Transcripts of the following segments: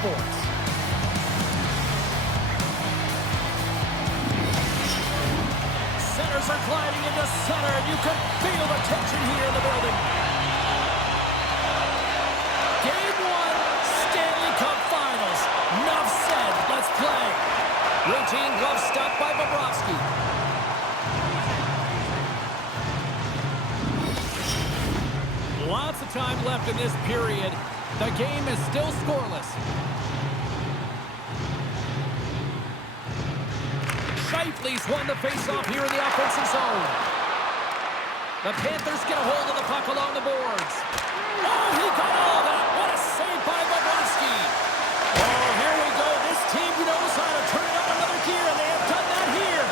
sports. Centers are gliding into center, and you can feel the tension here in the building. Game 1, Stanley Cup Finals. Enough said. Let's play. Routine glove stop by Bobrovsky. Lots of time left in this period. The game is still scoreless. Scheifele's won the faceoff here in the offensive zone. The Panthers get a hold of the puck along the boards. Oh, he got all that. What a save by Bobrovsky. Oh, here we go. This team knows how to turn it up another gear, and they have done that here.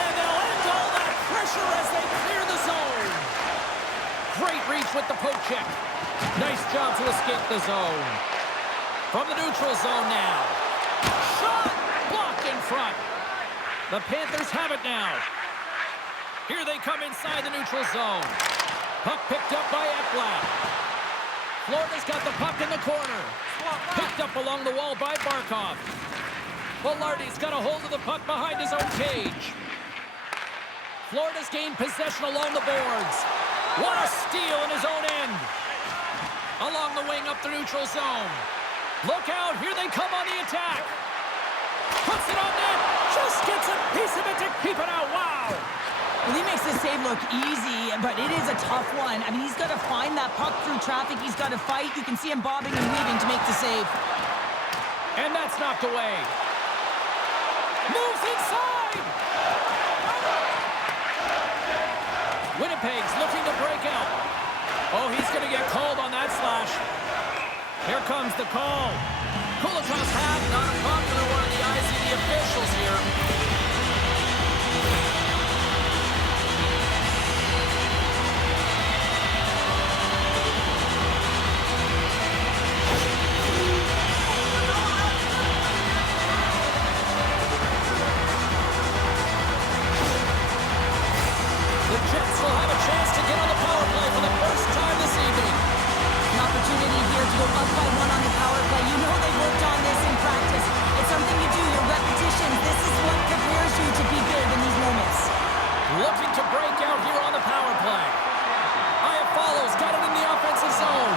And they'll end all that pressure as they clear the zone. Great reach with the poke check. Nice job to escape the zone. From the neutral zone now. Shot! Blocked in front. The Panthers have it now. Here they come inside the neutral zone. Puck picked up by Ekblad. Florida's got the puck in the corner. Picked up along the wall by Barkov. Velarde's got a hold of the puck behind his own cage. Florida's gained possession along the boards. What a steal in his own end. Along the wing up the neutral zone. Look out, here they come on the attack. Puts it on net, just gets a piece of it to keep it out. Wow. Well, he makes the save look easy, but it is a tough one. I mean, he's got to find that puck through traffic. He's got to fight. You can see him bobbing and weaving to make the save. And that's knocked away. Moves inside. Winnipeg's looking to break out. Oh, he's going to get called on that slash. Here comes the call. Kulikov's hat, not a popular one in the eyes of the officials here. The Jets will have a chance to get on the power play for the first time this evening. An opportunity here to go up by one on the power play. You know they worked on this in practice. It's something you do, your repetition. This is what prepares you to be big in these moments. Looking to break out here on the power play. Follows, got it in the offensive zone.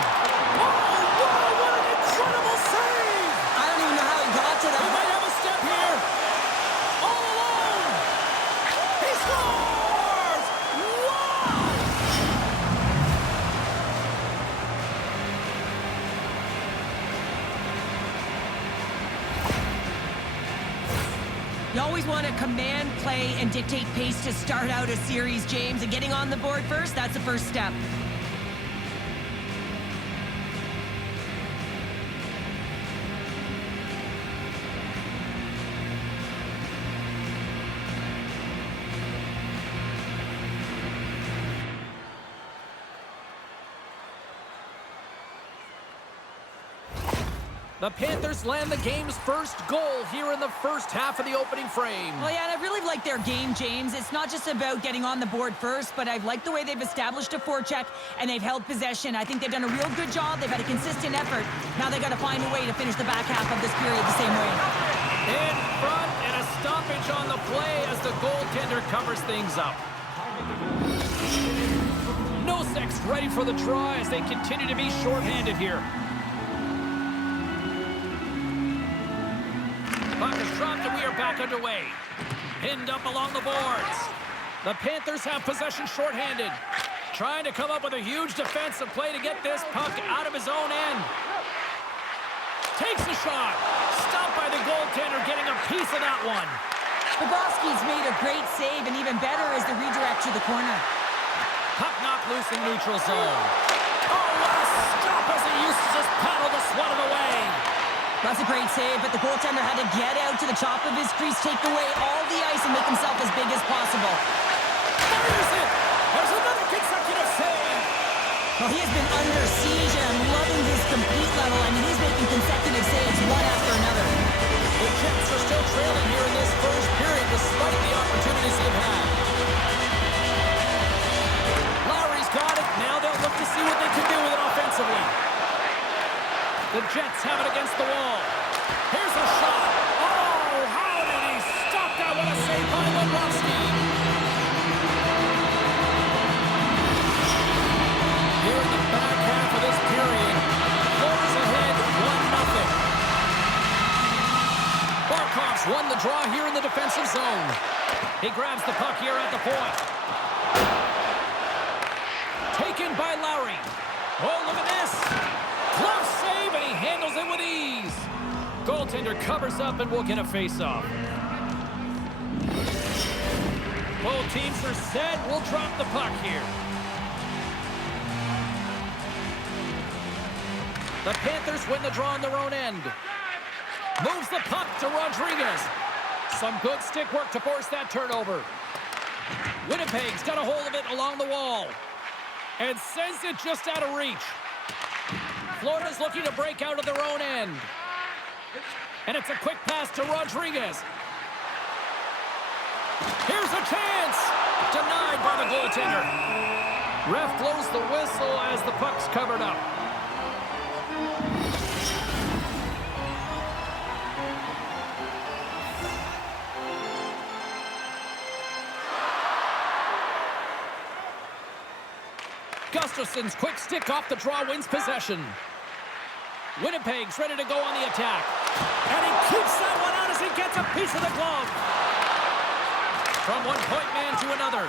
Oh, wow, what an incredible save! I don't even know how he got to that. He might have a step here. All alone. He scores! Wow! You always want to command play and dictate pace to start out a series, James, and getting on the board first, that's the first step. The Panthers land the game's first goal here in the first half of the opening frame. Well, yeah, and I really like their game, James. It's not just about getting on the board first, but I've liked the way they've established a forecheck and they've held possession. I think they've done a real good job. They've had a consistent effort. Now they've got to find a way to finish the back half of this period the same way. In front and a stoppage on the play as the goaltender covers things up. Nosek's ready for the try as they continue to be shorthanded here. Puck is dropped and we are back underway. Pinned up along the boards. The Panthers have possession shorthanded. Trying to come up with a huge defensive play to get this puck out of his own end. Takes the shot. Stopped by the goaltender, getting a piece of that one. Bobrovsky's made a great save, and even better is the redirect to the corner. Puck knocked loose in neutral zone. Oh, what a stop as he uses his paddle to swat it away. That's a great save, but the goaltender had to get out to the top of his crease, take away all the ice, and make himself as big as possible. Fires it! There's another consecutive save! Well, he has been under siege, and I'm loving his complete level. I mean, he's making consecutive saves one after another. The Jets are still trailing here in this first period, despite the opportunities they've had. Lowry's got it. Now they'll look to see what they can do with it offensively. have it against the wall. Here's a shot. Oh, how did he stop that? What a save by Bobrovsky. Here in the back half of this period, Florida's ahead 1-0. Barkov's won the draw here in the defensive zone. He grabs the puck here at the point. Taken by Lowry. Oh, look at this. Glove save, and he handles it with ease. Goaltender covers up and will get a face-off. Both teams are set. We'll drop the puck here. The Panthers win the draw on their own end. Moves the puck to Rodriguez. Some good stick work to force that turnover. Winnipeg's got a hold of it along the wall and sends it just out of reach. Florida's looking to break out of their own end. And it's a quick pass to Rodriguez. Here's a chance! Denied by the goaltender. Ref blows the whistle as the puck's covered up. Gustafson's quick stick off the draw wins possession. Winnipeg's ready to go on the attack. And he keeps that one out as he gets a piece of the glove. From one point man to another.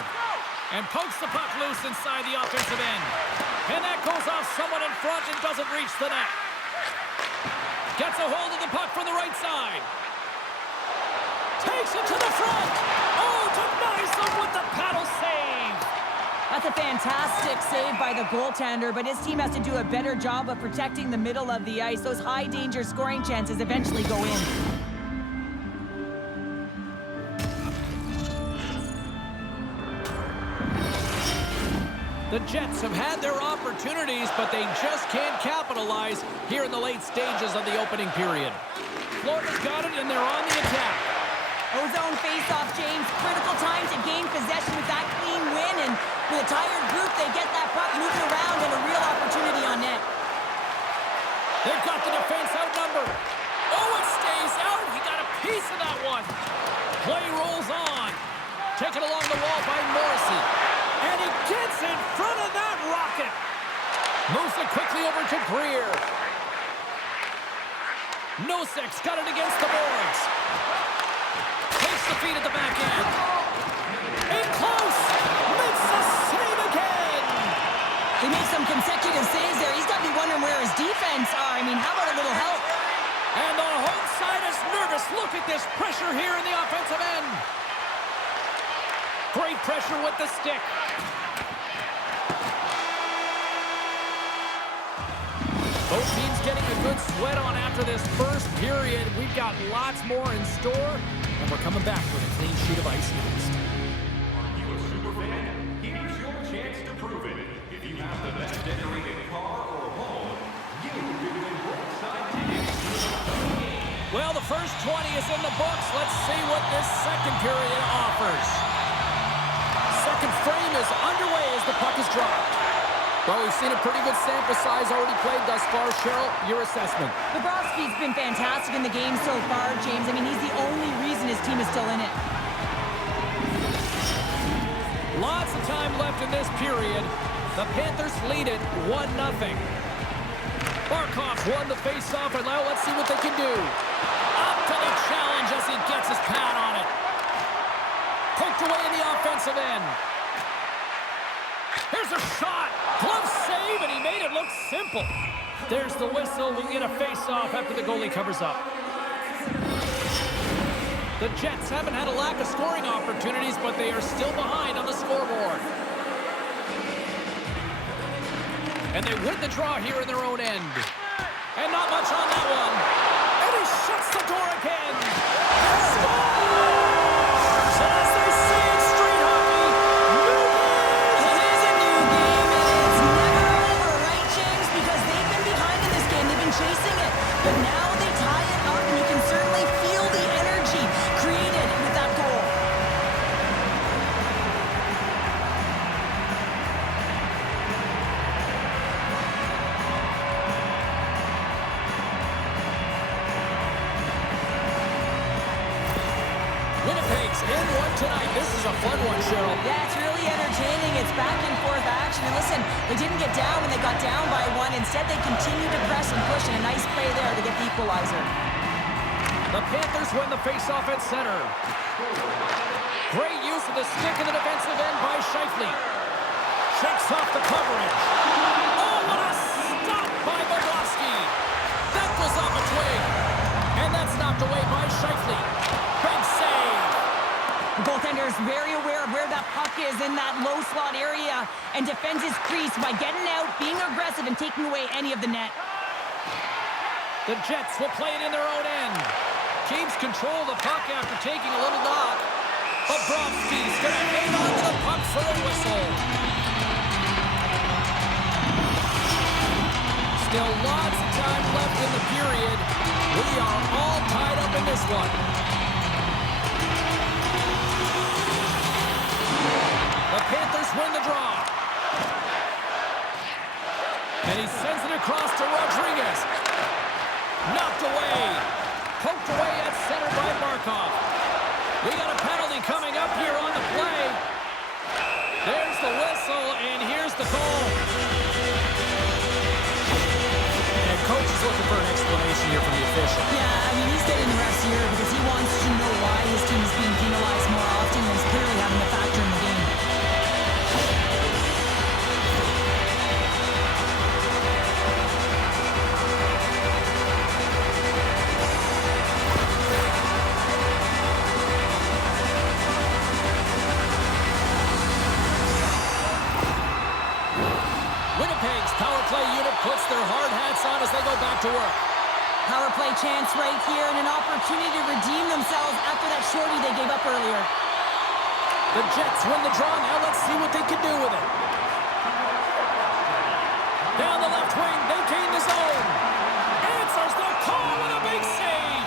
And pokes the puck loose inside the offensive end. And that goes off someone in front and doesn't reach the net. Gets a hold of the puck from the right side. Takes it to the front. Oh, denies them with the paddle save. That's a fantastic save by the goaltender, but his team has to do a better job of protecting the middle of the ice. Those high-danger scoring chances eventually go in. The Jets have had their opportunities, but they just can't capitalize here in the late stages of the opening period. Florida's got it, and they're on the attack. Ozone face-off, James. Critical time to gain possession with that clean win, and with a tired group, they get that puck moving around and a real opportunity on net. They've got the defense outnumbered. Oh, it stays out. He got a piece of that one. Play rolls on. Taken along the wall by Morrissey. And he gets in front of that rocket. Moves it quickly over to Greer. Nosek's got it against the boards. Takes the feed at the back end. In close. Makes the save again. He makes some consecutive saves there. He's got to be wondering where his defense are. I mean, how about a little help? And the home side is nervous. Look at this pressure here in the offensive end. Great pressure with the stick. Both teams getting a good sweat on after this first period. We've got lots more in store, and we're coming back with a clean sheet of ice next. Are you a super fan? Here's your chance to prove it. If you have the best decorated car or home, you can win roadside tickets to the game. Well, the first 20 is in the books. Let's see what this second period offers. Second frame is underway as the puck is dropped. Well, we've seen a pretty good sample size already played thus far. Cheryl, your assessment. Bobrovsky's been fantastic in the game so far, James. I mean, he's the only reason his team is still in it. Lots of time left in this period. The Panthers lead it 1-0. Barkov's won the faceoff, and now let's see what they can do. Up to the challenge as he gets his pad on it. Poked away in the offensive end. Here's a shot. Glove save, and he made it look simple. There's the whistle. We'll get a face-off after the goalie covers up. The Jets haven't had a lack of scoring opportunities, but they are still behind on the scoreboard. And they win the draw here in their own end. And not much on that one. And he shuts the door again. Scores! And as they say in street hockey, new game! It is a new game, and it's never over, right, James? Because they've been behind in this game. They've been chasing it. But now they tie it up, and you can certainly feel the energy created with that goal. one tonight. This is a fun one, Cheryl. Yeah, it's really entertaining. It's back and forth action. And listen, they didn't get down when they got down by one. Instead, they continued to press and push, and a nice play there to get the equalizer. The Panthers win the faceoff at center. Great use of the stick in the defensive end by Scheifele. Shakes off the coverage. Oh, what a stop by Bobrovsky. That goes off a twig. And that's knocked away by Scheifele. Big save. The goaltender is very aware of where that puck is in that low slot area and defends his crease by getting out, being aggressive, and taking away any of the net. The Jets will play it in their own end. Keeps control of the puck after taking a little knock. Bobrovsky's going to hang on to the puck for a whistle. Still lots of time left in the period. We are all tied up in this one. The Panthers win the draw. And he sends it across to Rodriguez. Knocked away. Poked away at center by Barkov. We got a penalty coming up here on the play. There's the whistle, and here's the goal. And coach is looking for an explanation here from the official. Yeah, I mean, he's getting the refs here because he wants to know why his team is being penalized more often and is clearly having a factor in the game. Winnipeg's power play unit puts their hard hats on as they go back to work. Power play chance right here and an opportunity to redeem themselves after that shorty they gave up earlier. The Jets win the draw. Now let's see what they can do with it. Down the left wing, they gain the zone. Answers the call with a big save.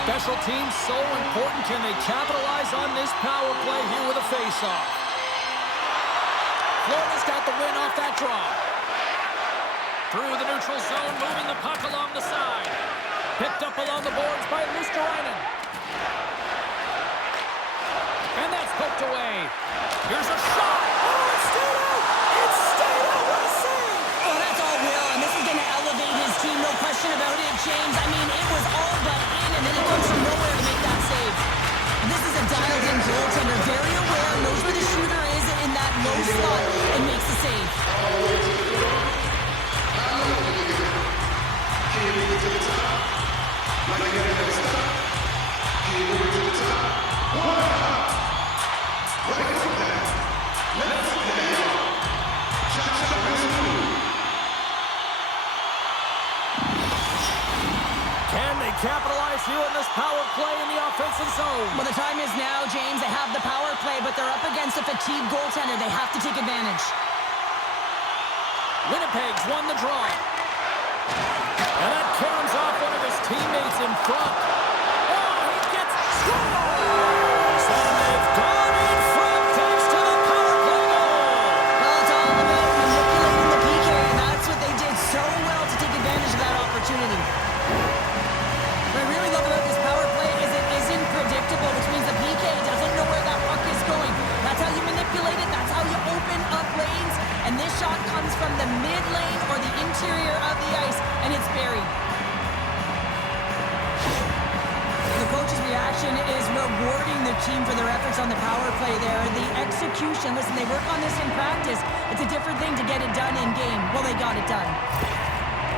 Special teams so important. Can they capitalize on this power play here with a face-off? Florida's got the win off that draw. Through the neutral zone, moving the puck along the side. Picked up along the boards by Luosterainen. And that's poked away. Here's a shot. Oh, it's stayed out. It's stayed out. What a save. Oh, that's all Will, and this is going to elevate his team, no question about it, James. I mean, it was all but in, and then he comes from nowhere to make that save. And this is a dialed-in goaltender, very aware, knows where the shooter is in that low slot, and makes the save. Can they capitalize here on this power play in the offensive zone? Well, the time is now, James. They have the power play, but they're up against a fatigued goaltender. They have to take advantage. Winnipeg's won the draw. And that caroms off one of his teammates in front. Oh, he gets scores! And they've gone in front thanks to the power play goal. Well, it's all about manipulating the PK, and that's what they did so well to take advantage of that opportunity. What I really love about this power play is it isn't predictable, which means the PK doesn't know where that puck is going. That's how you manipulate it. That's how you open up lanes. And this shot comes from the mid lane or the interior of the ice, and it's buried. The coach's reaction is rewarding the team for their efforts on the power play there. The execution, listen, they work on this in practice. It's a different thing to get it done in game. Well, they got it done.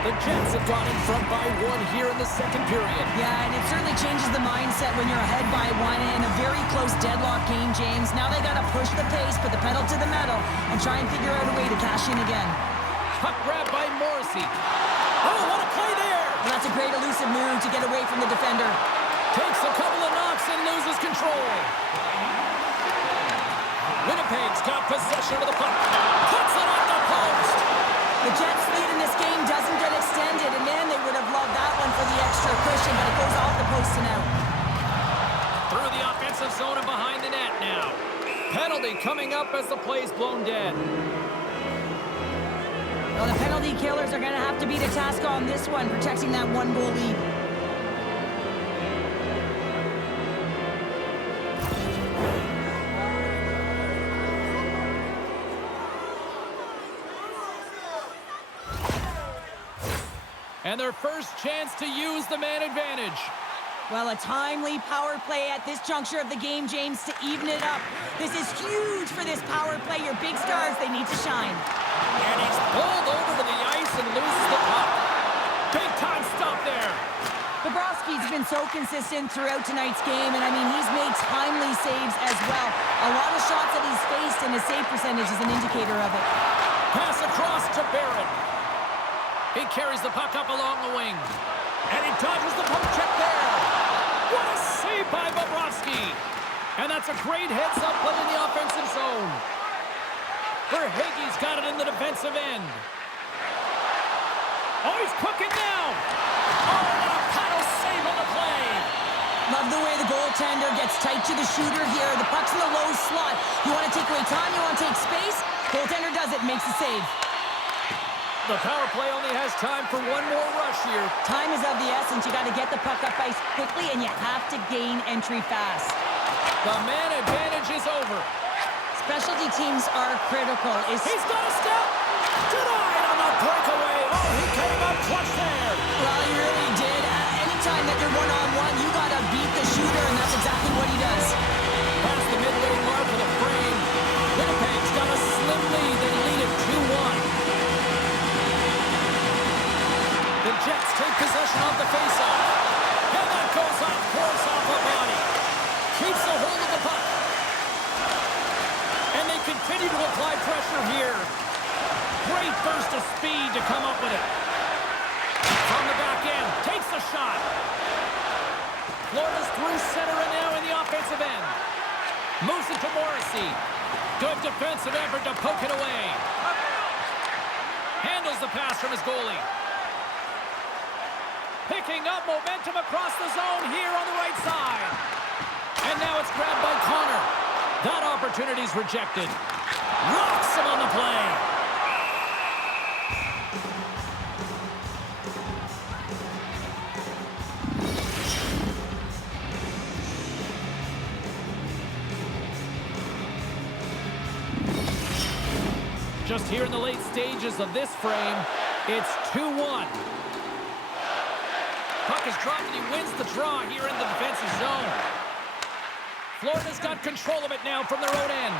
The Jets have gone in front by one here in the second period. Yeah, and it certainly changes the mindset when you're ahead by one in a very close deadlock game, James. Now they got to push the pace, put the pedal to the metal, and try and figure out a way to cash in again. Puck grab by Morrissey. Oh, what a play there! Well, that's a great elusive move to get away from the defender. Takes a couple of knocks and loses control. Winnipeg's got possession of the puck. Puts it on the post. The Jets' lead in this game doesn't get extended, and man, they would have loved that one for the extra cushion, but it goes off the post and out. Through the offensive zone and behind the net now. Penalty coming up as the play's blown dead. Well, the penalty killers are going to have to beat a task on this one, protecting that one-goal lead. And their first chance to use the man advantage. Well, a timely power play at this juncture of the game, James, to even it up. This is huge for this power play. Your big stars, they need to shine. And he's pulled over to the ice and loses the puck. Big time stop there. Bobrovsky's been so consistent throughout tonight's game, and I mean, he's made timely saves as well. A lot of shots that he's faced, and his save percentage is an indicator of it. Pass across to Barron. He carries the puck up along the wing. And he dodges the poke check there. What a save by Bobrovsky. And that's a great heads-up play in the offensive zone. Verhaeghe's got it in the defensive end. Oh, he's cooking now. Oh, what a paddle save on the play. Love the way the goaltender gets tight to the shooter here. The puck's in the low slot. You want to take away time, you want to take space. Goaltender does it, makes the save. The power play only has time for one more rush here. Time is of the essence. You got to get the puck up ice quickly, and you have to gain entry fast. The man advantage is over. Specialty teams are critical. He's got a step. Denied on the breakaway. Oh, he came up clutch there. Well, he really did. Anytime that you're one-on-one, you got to beat the shooter, and that's exactly what he does. Past the midway mark of the frame. Winnipeg's got a slim lead. They lead it 2-1. The Jets take possession of the faceoff. And that goes off course off a body. Keeps a hold of the puck. And they continue to apply pressure here. Great burst of speed to come up with it. From the back end, takes a shot. Florida's through center and now in the offensive end. Moves it to Morrissey. Good defensive effort to poke it away. Handles the pass from his goalie. Picking up momentum across the zone here on the right side. And now it's grabbed by Connor. That opportunity's rejected. Rocks him on the play. Just here in the late stages of this frame, it's 2-1. Puck is dropped and he wins the draw here in the defensive zone. Florida's got control of it now from their own end.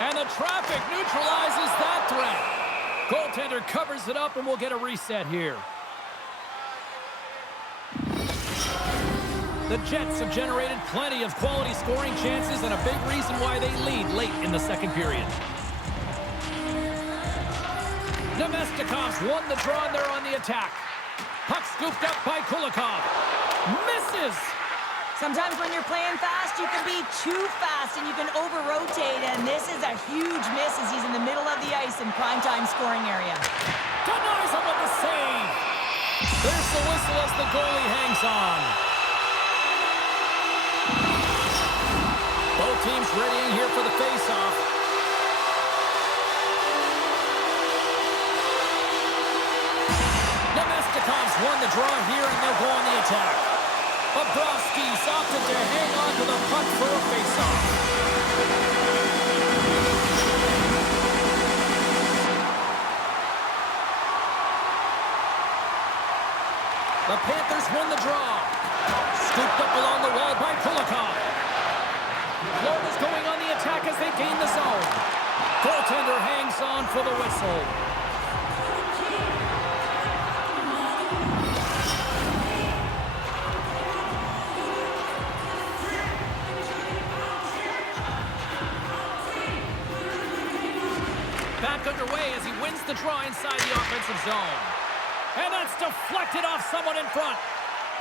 And the traffic neutralizes that threat. Goaltender covers it up and we'll get a reset here. The Jets have generated plenty of quality scoring chances and a big reason why they lead late in the second period. Nemestikov's won the draw and they're on the attack. Puck scooped up by Kulikov. Misses! Sometimes when you're playing fast, you can be too fast and you can over-rotate, and this is a huge miss as he's in the middle of the ice in primetime scoring area. Denies him with the save. There's the whistle as the goalie hangs on. Both teams readying here for the face-off. Nemestikov's won the draw here and they'll go on the attack. Bobrovsky's opted to hang on to the puck for a face-off. The Panthers won the draw. Scooped up along the wall by Kulikov. Florida's going on the attack as they gain the zone. Goaltender hangs on for the whistle. Back underway as he wins the draw inside the offensive zone. And that's deflected off someone in front.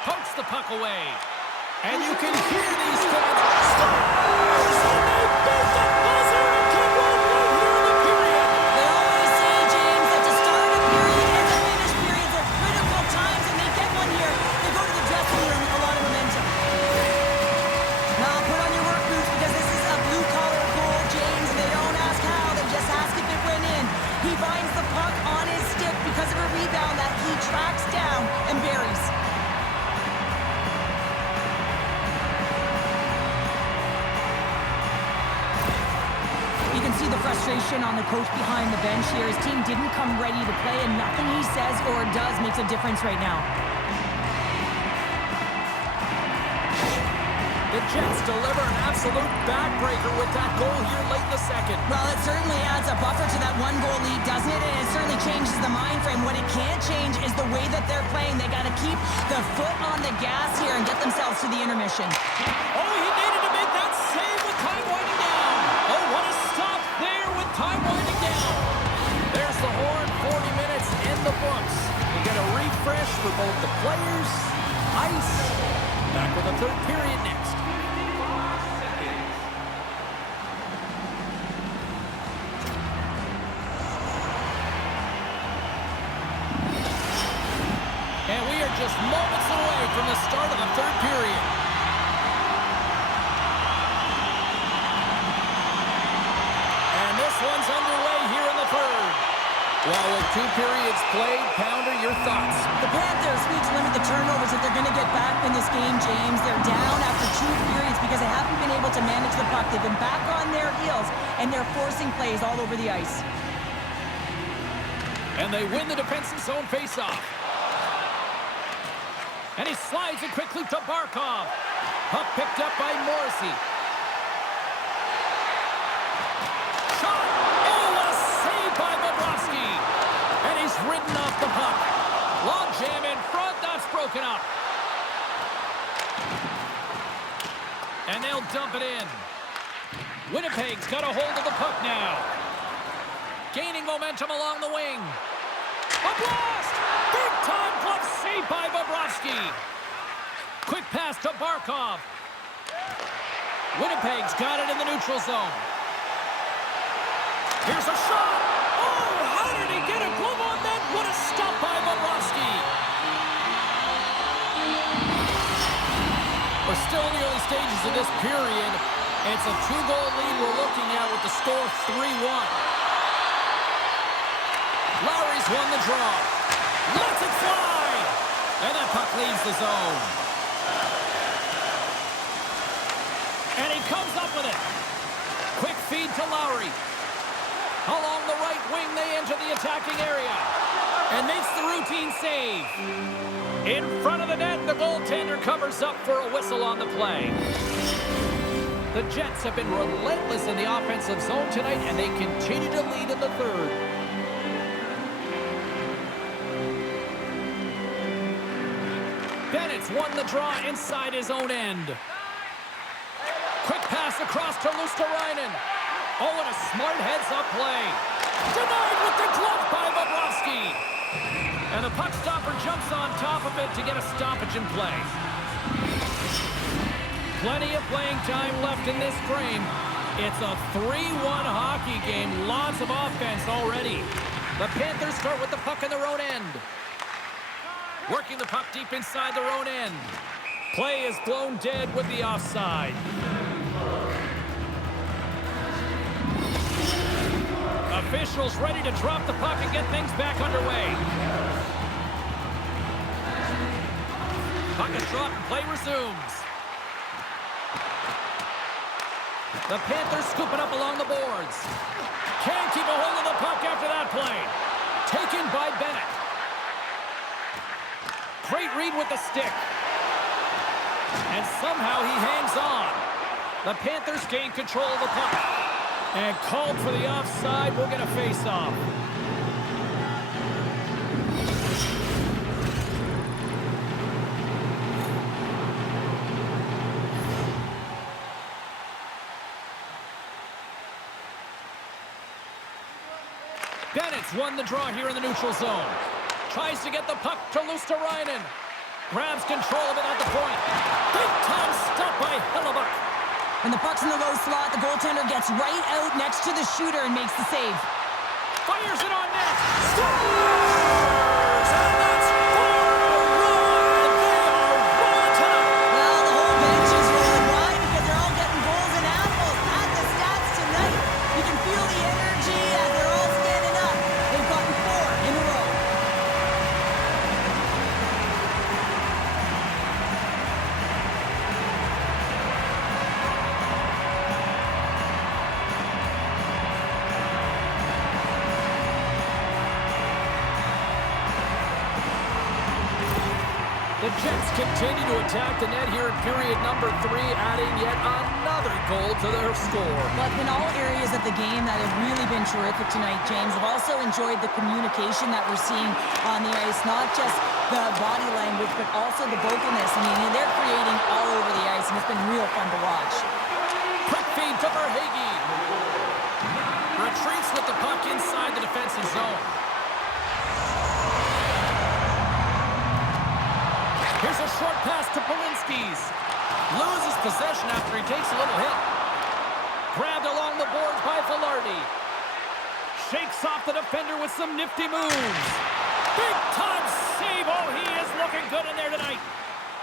Pokes the puck away. And you can hear these fans. Scores! And they beat the buzzer and can win right here in the period. They always say, James, that to start a period and to finish periods are critical times, and they get one here. They go to the dressing room with a lot of momentum. Now put on your work boots because this is a blue-collar goal, James, and they don't ask how. They just ask if it went in. He finds the puck on his stick. see the frustration on the coach behind the bench here. His team didn't come ready to play, and nothing he says or does makes a difference right now. The Jets deliver an absolute backbreaker with that goal here late in the second. Well, it certainly adds a buffer to that one-goal lead, doesn't it? And it certainly changes the mind frame. What it can't change is the way that they're playing. They got to keep the foot on the gas here and get themselves to the intermission. Oh, he needed to make that save with time winding down. Oh, what a stop there with time winding down. There's the horn, 40 minutes in the books. We get a refresh for both the players, ice. Back with the third period next. And we are just moments away from the start of the third period. And this one's underway here in the third. Well, with 2 periods played, Pounder, your thoughts? The Panthers need to limit the turnovers if they're going to get back in this game, James. They're down after 2 periods because they haven't been able to manage the puck. They've been back on their heels, and they're forcing plays all over the ice. And they win the defensive zone faceoff. And he slides it quickly to Barkov. Puck picked up by Morrissey. Shot! Oh, a save by Bobrovsky. And he's ridden off the puck. Long jam in front. That's broken up. And they'll dump it in. Winnipeg's got a hold of the puck now. Gaining momentum along the wing. A blast! Big-time glove save by Bobrovsky. Quick pass to Barkov. Winnipeg's got it in the neutral zone. Here's a shot. Oh, how did he get a glove on that? What a stop by Bobrovsky. We're still in the early stages of this period. It's a 2-goal lead we're looking at with the score 3-1. Lowry's won the draw. Lets it fly. And that puck leaves the zone. And he comes up with it. Quick feed to Lowry. Along the right wing, they enter the attacking area. And makes the routine save. In front of the net, the goaltender covers up for a whistle on the play. The Jets have been relentless in the offensive zone tonight, and they continue to lead in the third. Bennett's won the draw inside his own end. Quick pass across to Luosterainen. Oh, and a smart heads-up play. Denied with the glove by Bobrovsky. And the puck stopper jumps on top of it to get a stoppage in play. Plenty of playing time left in this frame. It's a 3-1 hockey game. Lots of offense already. The Panthers start with the puck in their own end. Working the puck deep inside their own end. Play is blown dead with the offside. Officials ready to drop the puck and get things back underway. Puck is dropped and play resumes. The Panthers scoop it up along the boards. Can't keep a hold of the puck after that play. Taken by Bennett. Great read with the stick. And somehow he hangs on. The Panthers gain control of the puck. And called for the offside. We'll get a face-off. Bennett's won the draw here in the neutral zone. Tries to get the puck to Luosterainen. Grabs control of it at the point. Big-time stop by Hellebuck. When the puck's in the low slot, the goaltender gets right out next to the shooter and makes the save. Fires it on net. Scores! And that's 4-1. They are rolling tonight. Well, the whole bench is rolling wide because they're all getting goals and apples. At the stats tonight, you can feel the energy as they're all standing up. They've gotten 4 in a row. The Jets continue to attack the net here in period number 3, adding yet another goal to their score. But in all areas of the game that have really been terrific tonight, James, I've also enjoyed the communication that we're seeing on the ice, not just the body language, but also the vocalness. I mean, they're creating all over the ice, and it's been real fun to watch. Quick feed to Verhaeghe. Retreats with the puck inside the defensive zone. Here's a short pass to Polinskis. Loses possession after he takes a little hit. Grabbed along the boards by Velarde. Shakes off the defender with some nifty moves. Big time save. Oh, he is looking good in there tonight.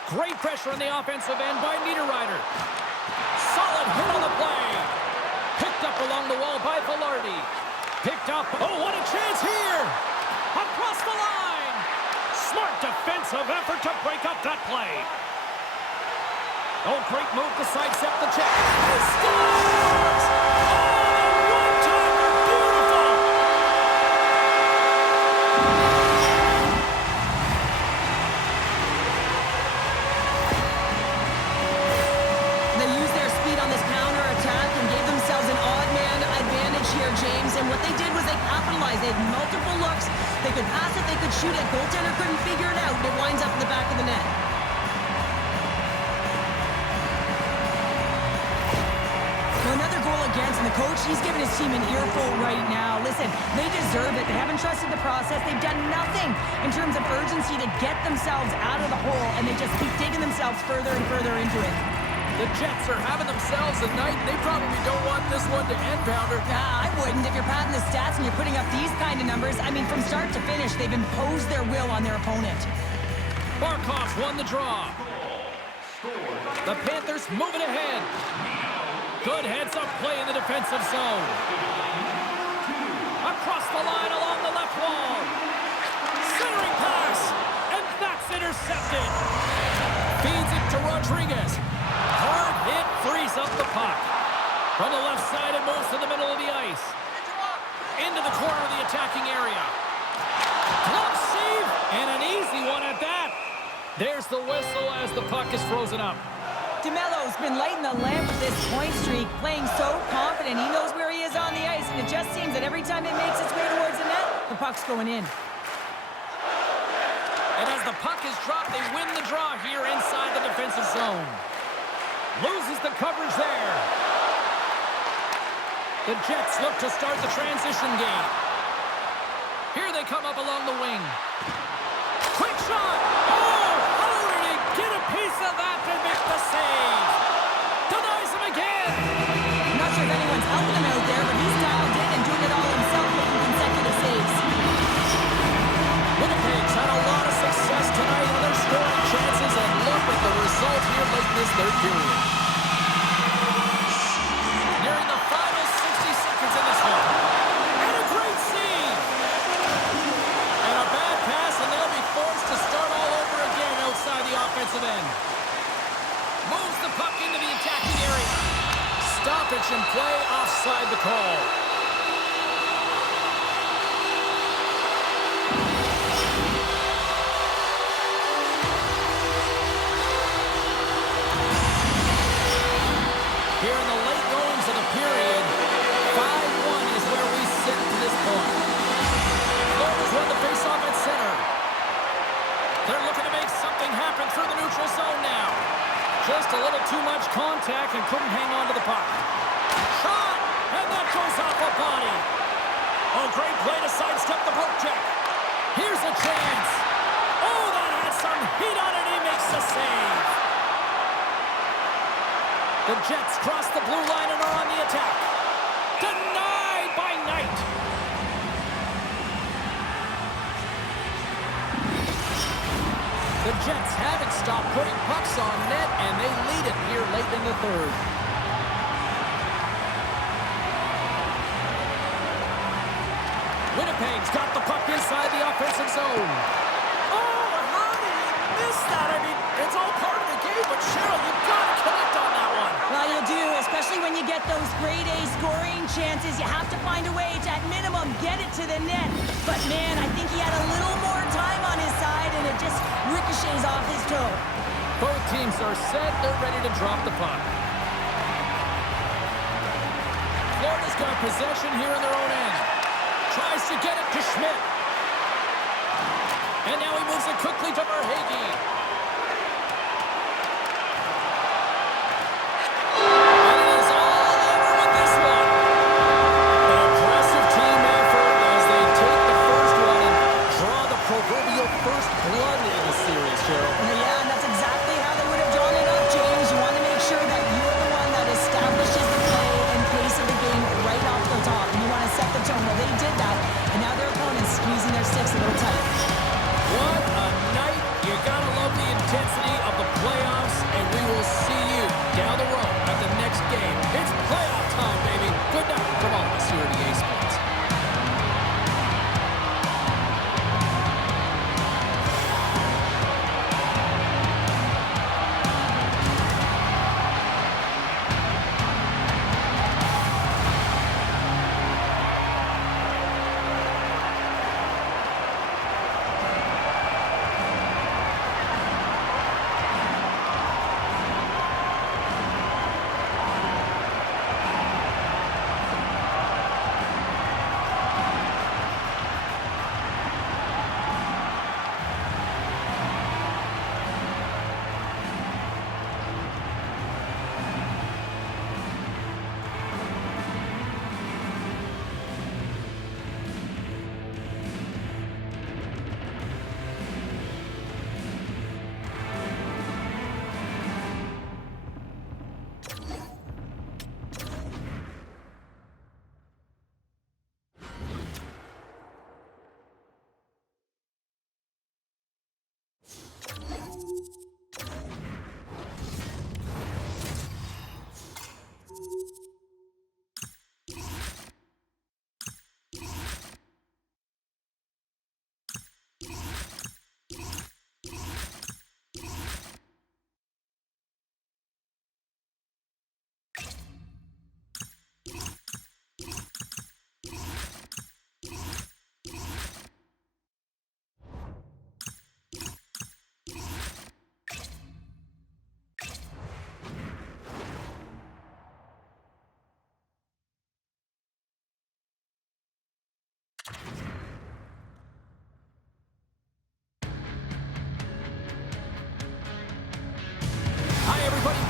Great pressure on the offensive end by Niederreiter. Solid hit on the play. Picked up along the wall by Velarde. Picked up. Oh, what a chance here. Across the line. Smart defensive effort to break up that play. Oh, great move to sidestep the check. He scores! Oh, one-timer, beautiful! They used their speed on this counter-attack and gave themselves an odd-man advantage here, James. And what they did was they capitalized. They had multiple looks. They could pass it, they could shoot it. Goaltender couldn't figure it out. It winds up in the back of the net. Well, another goal against, and the coach, he's giving his team an earful right now. Listen, they deserve it. They haven't trusted the process. They've done nothing in terms of urgency to get themselves out of the hole, and they just keep digging themselves further and further into it. The Jets are having themselves a night. They probably don't want this one to end, Pounder. I wouldn't if you're padding the stats and you're putting up these kind of numbers. I mean, from start to finish, they've imposed their will on their opponent. Barkov's won the draw. The Panthers moving ahead. Good heads-up play in the defensive zone. Across the line along the left wall. Centering pass. And that's intercepted. Feeds it to Rodriguez. Hard hit frees up the puck. From the left side, it moves to the middle of the ice. Into the corner of the attacking area. Glove save, and an easy one at that. There's the whistle as the puck is frozen up. DeMello's been lighting the lamp with this point streak, playing so confident. He knows where he is on the ice, and it just seems that every time it makes its way towards the net, the puck's going in. And as the puck is dropped, they win the draw here inside the defensive zone. Loses the coverage there. The Jets look to start the transition game. Here they come up along the wing. Quick shot! Oh! How did he get a piece of that to make the save? Denies him again! I'm not sure if anyone's helping him out there, but he's dialed in and doing it all himself, making consecutive saves. Winnipeg's had a lot of success tonight on their scoring chances, and look at the result here late in this third period. Nearing the final 60 seconds in this one. And a great save! And a bad pass, and they'll be forced to start all over again outside the offensive end. Moves the puck into the attacking area. Stoppage in play offside the call. Here in the late goings of the period, 5-1 is where we sit to this point. Florida's won the faceoff at center. They're looking to make something happen through the neutral zone now. Just a little too much contact and couldn't hang on to the puck. Shot! And that goes off a body. Oh, great play to sidestep the poke check. Here's a chance. Oh, that had some heat on it. He makes the save. The Jets cross the blue line and are on the attack. Denied by Knight. The Jets haven't stopped putting pucks on net, and they lead it here late in the third. Winnipeg's got the puck inside the offensive zone. Oh, how did he miss that? I mean, it's all part of the game, but Cheryl, you've got to connect on that one. Well, you do, especially when you get get those grade A scoring chances, you have to find a way to, at minimum, get it to the net. But, man, I think he had a little more time on his side, and it just ricochets off his toe. Both teams are set. They're ready to drop the puck. Florida's got possession here in their own end. Tries to get it to Schmidt. And now he moves it quickly to Verhaeghe.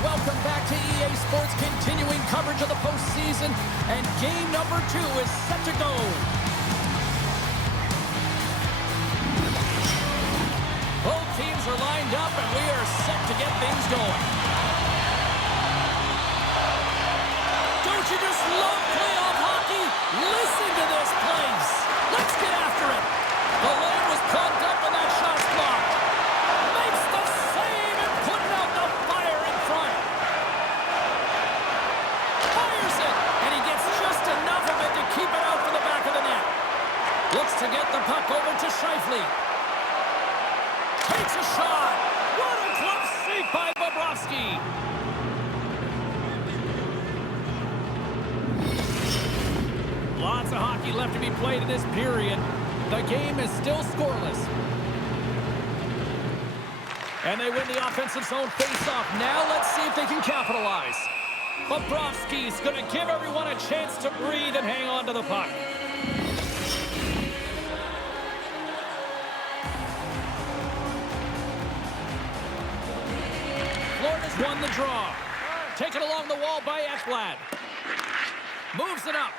Welcome back to EA Sports, continuing coverage of the postseason, and game number 2 is set to go. Both teams are lined up, and we are set to get things going. Don't you just love playoff hockey? Listen to this place. Let's get after it. The lane was plugged up, and that shot's blocked. Makes the save and putting out the fire in front. Fires it, and he gets just enough of it to keep it out for the back of the net. Looks to get the puck over to Scheifele. Takes a shot. What a glove save by Bobrovsky. Lots of hockey left to be played in this period. The game is still scoreless. And they win the offensive zone face-off. Now let's see if they can capitalize. Bobrovsky's going to give everyone a chance to breathe and hang on to the puck. Florida's won the draw. Taken along the wall by Ekblad. Moves it up.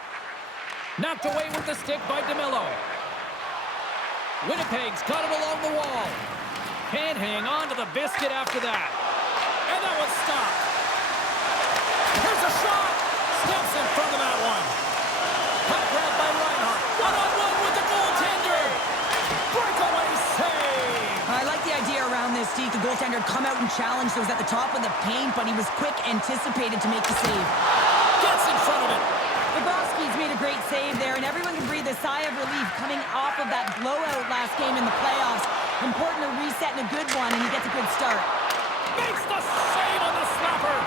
Knocked away with the stick by DeMello. Winnipeg's got it along the wall. Can't hang on to the biscuit after that. And that was stopped. Here's a shot. Steps in front of that one. Puck grabbed by Reinhart. One-on-one with the goaltender. Breakaway save. I like the idea around this, Steve. The goaltender come out and challenge those at the top of the paint, but he was quick, anticipated to make the save. Gets in front of it. Bobrovsky's made a great save there, and everyone can breathe a sigh of relief coming off of that blowout last game in the playoffs. Important to reset in a good one, and he gets a good start. Makes the save on the slapper.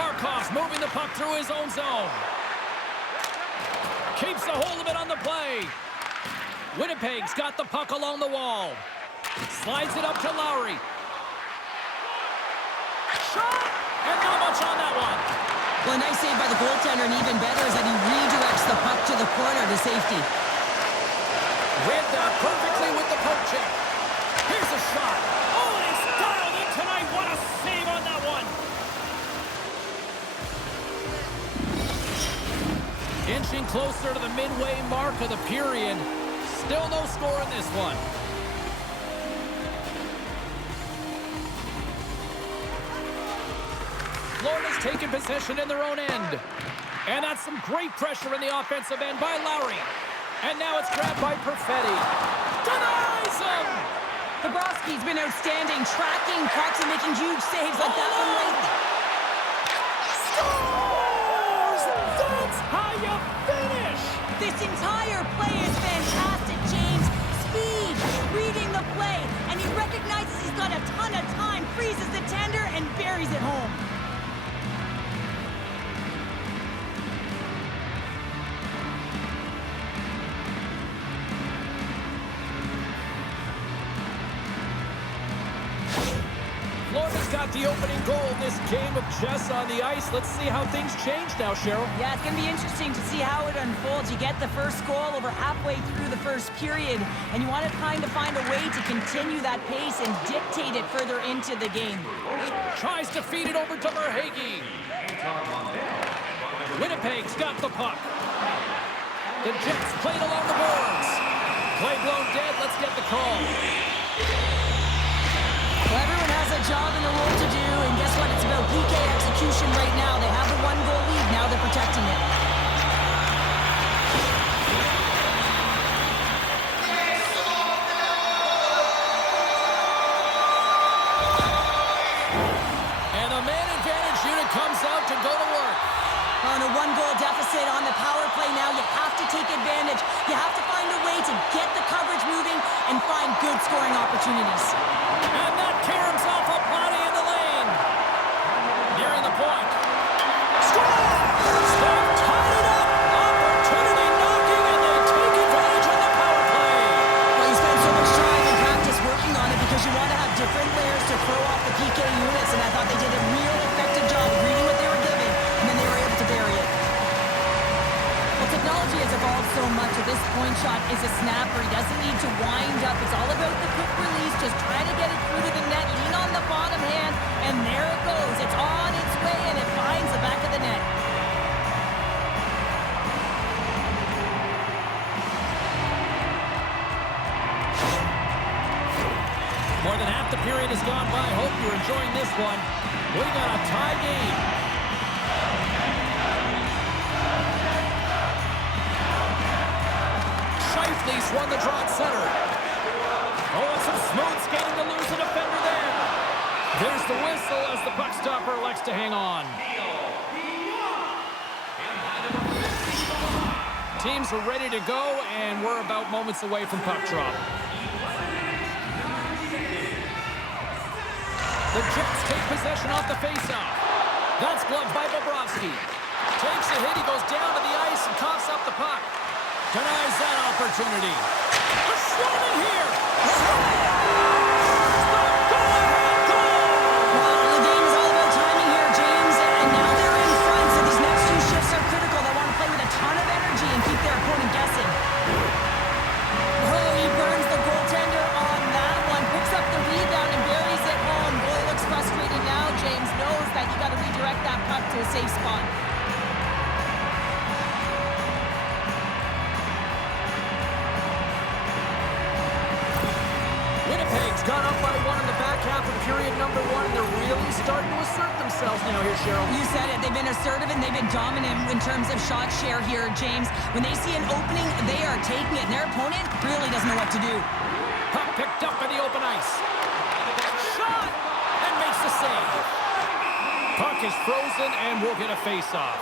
Barkov's moving the puck through his own zone. Keeps a hold of it on the play. Winnipeg's got the puck along the wall. Slides it up to Lowry. Shot! And not much on that one. Well, a nice save by the goaltender, and even better is that he redirects the puck to the corner to safety. Read that perfectly with the poke check. Here's a shot. Oh, and he's dialed in tonight. What a save on that one. Inching closer to the midway mark of the period. Still no score in this one. Florida's taking possession in their own end. And that's some great pressure in the offensive end by Lowry. And now it's grabbed by Perfetti. Denies him! Bobrovsky's been outstanding, tracking pucks and making huge saves like that one right Scores! That's how you finish! This entire play is fantastic, James. Speed, reading the play, and he recognizes he's got a ton of time, freezes the tender, and buries it home. Florida's got the opening goal in this game of chess on the ice. Let's see how things change now, Cheryl. Yeah, it's going to be interesting to see how it unfolds. You get the first goal over halfway through the first period, and you want to kind of find a way to continue that pace and dictate it further into the game. Tries to feed it over to Verhaeghe. Winnipeg's got the puck. The Jets played along the boards. Play blown dead. Let's get the call. Well, everyone has a job and a role to do, and guess what? It's about PK execution right now. They have the one-goal lead. Now they're protecting it. And the man advantage unit comes out to go to work. On a one-goal deficit on the power play now, you have to take advantage. You have to find a way to get the coverage moving and find good scoring opportunities. And that caroms off a body in the lane. Nearing the point. Score! They've tied it up. Opportunity knocking, and they take advantage on the power play. Well, you spend so much time in practice working on it because you want to have different layers to throw off the PK units, and I thought they did a real effective job reading what they were given, and then they were able to bury it. Well, technology has evolved so much that this point shot is a snapper. He doesn't need to wind up. It's all about the quick release. Just try to get it through to the net, lean on the bottom hand, and there it goes. It's on its way, and it finds the back of the net. More than half the period has gone by. Hope you're enjoying this one. We got a tie game. Scheifele's won the draw at center. Oh, and some smooth skating to lose a defender there. There's the whistle as the puck stopper elects to hang on. Teams are ready to go, and we're about moments away from puck drop. The Jets take possession off the faceoff. That's gloved by Bobrovsky. Takes a hit, he goes down to the ice and coughs up the puck. Denies that opportunity. A shot in here! Well, the game is all about timing here, James, and now they're in front, so these next two shifts are critical. They want to play with a ton of energy and keep their opponent guessing. Oh, he burns the goaltender on that one, picks up the rebound and buries it home. Boy, looks frustrated now. James knows that you got to redirect that puck to a safe spot. Winnipeg's gone up by one in the back half of period number one, and they're really starting to assert themselves now here, Cheryl. You said it. They've been assertive and they've been dominant in terms of shot share here, James. When they see an opening, they are taking it, and their opponent really doesn't know what to do. Puck picked up by the open ice. Shot! And makes the save. Puck is frozen, and we'll get a face-off.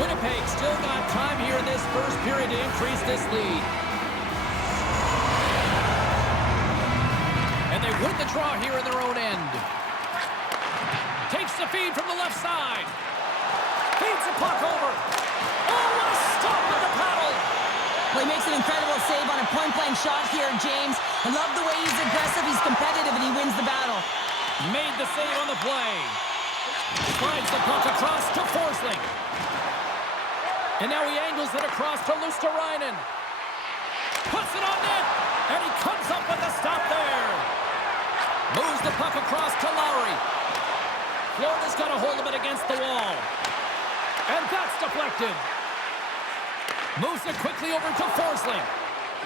Winnipeg still got time here in this first period to increase this lead. And they Win the draw here in their own end. Takes the feed from the left side. Feeds the puck over. Oh, what a stop with the paddle. Well, he makes an incredible save on a point-blank shot here, James. I love the way he's aggressive, he's competitive, and he wins the battle. Made the save on the play. Slides the puck across to Forsling. And now he angles it across to Luosterainen. Puts it on net. And he comes up with a stop there. Moves the puck across to Lowry. Florida's got a hold of it against the wall. And that's deflected. Moves it quickly over to Forsling.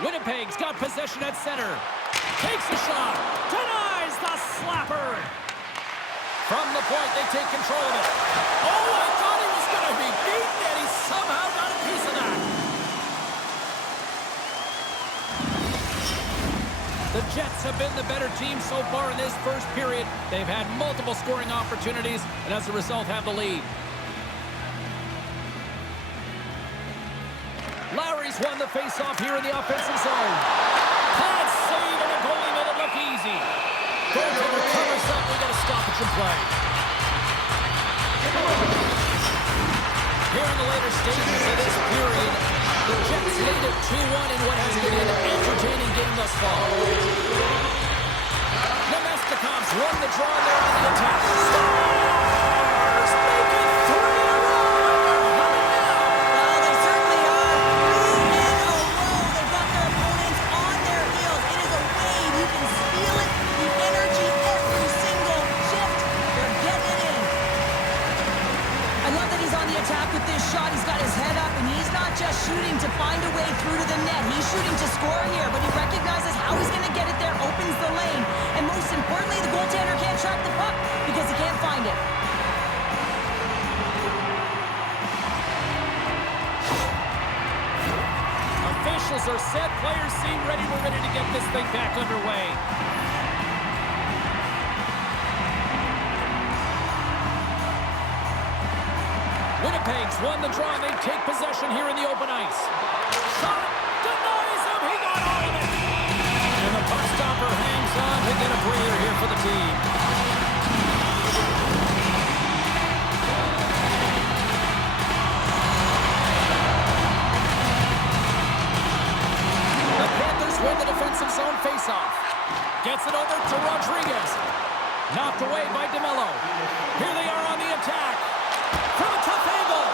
Winnipeg's got possession at center. Takes a shot. Denies the slapper. From the point, they take control of it. Oh, I thought he was going to be beaten, and he somehow got a piece of that. The Jets have been the better team so far in this first period. They've had multiple scoring opportunities, and as a result, have the lead. Lowry's won the face-off here in the offensive zone. Pad save, and a goalie made it look easy. Goaltender covers up. We got a stoppage in play. Here in the later stages of this period, the Jets lead it 2-1 in what has been an entertaining game thus far. Nemestikov's won the draw there on the attack. Stars make it 3 in a row. Well, they certainly are. 3 in a row. They've got their opponents on their heels. It is a wave. You can feel it. The energy every single shift. They're getting it in. I love that he's on the attack with this shot. He's got his head up, and he's not just shooting to find a way through to the net. He's shooting to score here, but he recognizes how he's going to get it there, opens the lane, and most importantly, the goaltender can't track the puck because he can't find it. Officials are set. Players seem ready. We're ready to get this thing back underway. Winnipeg's won the draw. They take possession here in the open ice. Shot denies him. He got all of it. And the puck stopper hangs on to get a breather here for the team. The Panthers win the defensive zone faceoff. Gets it over to Rodriguez. Knocked away by DeMello. Here they are on the attack. From a tough angle.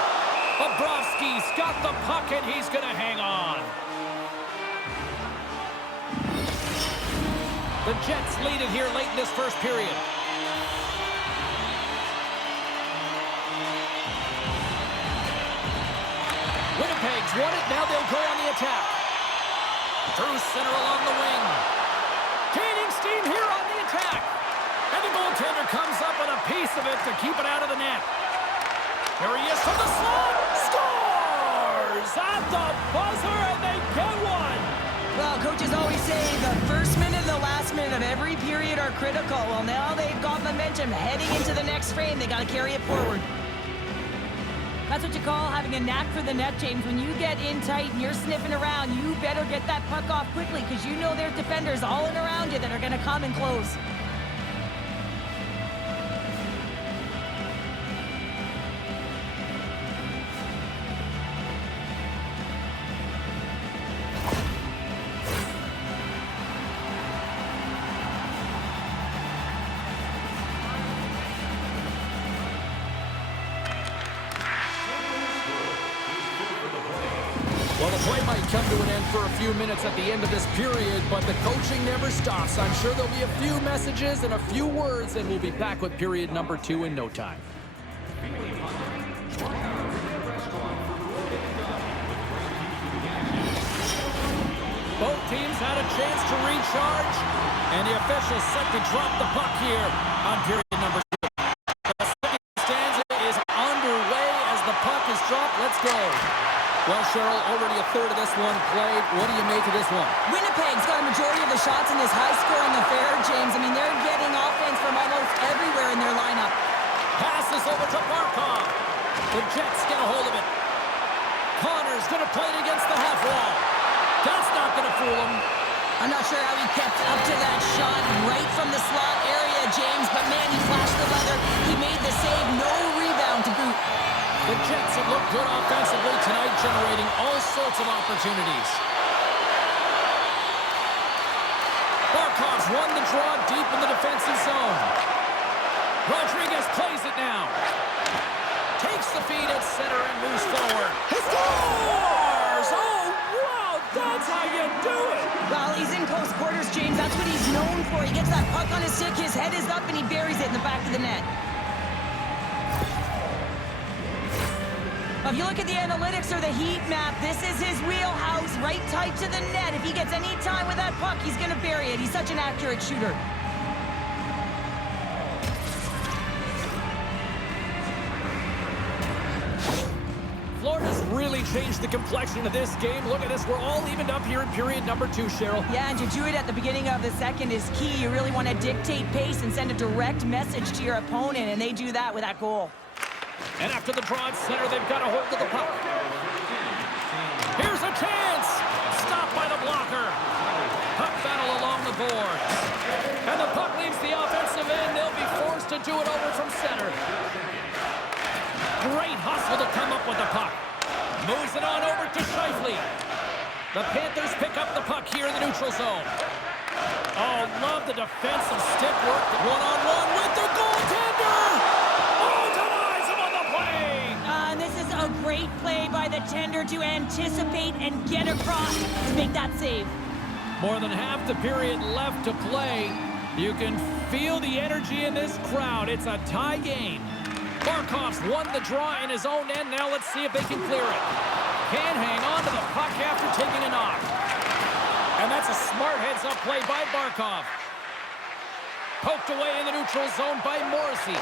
Bobrovsky's got the puck, and he's going to hang on. The Jets lead it here late in this first period. Winnipeg's won it. Now they'll go on the attack. Through center along the wing. Gaining steam here on the attack. And the goaltender comes up with a piece of it to keep it out of the net. Here he is from the slot. Scores at the buzzer, and they get one. Well, coaches always say the first minute and the last minute of every period are critical. Well, now they've got momentum heading into the next frame. They got to carry it forward. That's what you call having a knack for the net, James. When you get in tight and you're sniffing around, you better get that puck off quickly because you know there's defenders all in around you that are going to come and close. Well, the play might come to an end for a few minutes at the end of this period, but the coaching never stops. I'm sure there'll be a few messages and a few words, and we'll be back with period number 2 in no time. Both teams had a chance to recharge, and the officials set to drop the puck here on period number 2. The second stanza is underway as the puck is dropped. Let's go. Well, Cheryl, already a third of this one played. What do you make of this one? Winnipeg's got a majority of the shots in this high-scoring affair, James. I mean, they're getting offense from almost everywhere in their lineup. Passes over to Barkov. The Jets get a hold of it. Connor's going to play it against the half wall. That's not going to fool him. I'm not sure how he kept up to that shot right from the slot area, James, but man, he flashed the leather. He made the save, no rebound to boot. The Jets have looked good offensively tonight, generating all sorts of opportunities. Barkov's won the draw deep in the defensive zone. Rodriguez plays it now. Takes the feed at center and moves forward. He scores! Oh, wow, that's how you do it! Well, he's in close quarters, James. That's what he's known for. He gets that puck on his stick, his head is up, and he buries it in the back of the net. If you look at the analytics or the heat map, this is his wheelhouse, right tight to the net. If he gets any time with that puck, he's going to bury it. He's such an accurate shooter. Florida's really changed the complexion of this game. Look at this. We're all evened up here in period number 2, Cheryl. Yeah, and to do it at the beginning of the second is key. You really want to dictate pace and send a direct message to your opponent, and they do that with that goal. And after the draw at center, they've got a hold of the puck. Here's a chance! Stopped by the blocker. Puck battle along the boards. And the puck leaves the offensive end. They'll be forced to do it over from center. Great hustle to come up with the puck. Moves it on over to Shifley. The Panthers pick up the puck here in the neutral zone. Oh, love the defensive stick work. One-on-one with the goaltender! Oh, denies him on the play! And this is a great play by the tender to anticipate and get across to make that save. More than half the period left to play. You can feel the energy in this crowd. It's a tie game. Barkov's won the draw in his own end. Now let's see if they can clear it. Can hang on to the puck after taking a knock. And that's a smart heads-up play by Barkov. Poked away in the neutral zone by Morrissey.